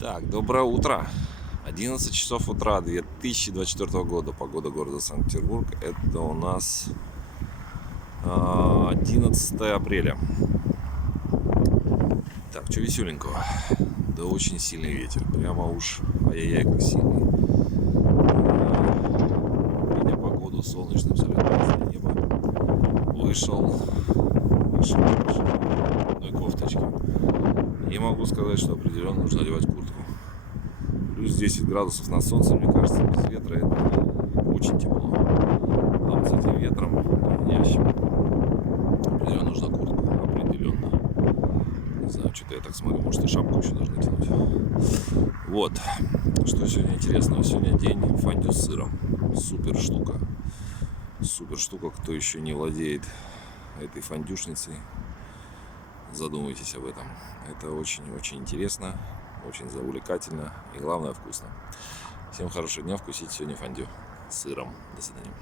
Так, доброе утро. 11 часов утра 2024 года. Погода города Санкт-Петербург. Это у нас 11 апреля. Так, что веселенького? Да очень сильный ветер. Прямо уж ай-яй-яй, как сильный. Видя погоду, солнечное абсолютно небо. Вышел в одной кофточке. И могу сказать, что определенно нужно одевать куртку. Плюс 10 градусов на солнце, мне кажется, без ветра это очень тепло. А вот с этим ветром леденящим определенно нужна куртка. Определенно. Не знаю, что-то я так смотрю, может и шапку еще должны тянуть. Вот. Что сегодня интересного? Сегодня день фондю с сыром. Супер штука. Супер штука. Кто еще не владеет этой фондюшницей, задумайтесь об этом. Это очень-очень интересно, очень завлекательно и, главное, вкусно. Всем хорошего дня, вкусить сегодня фондю с сыром. До свидания.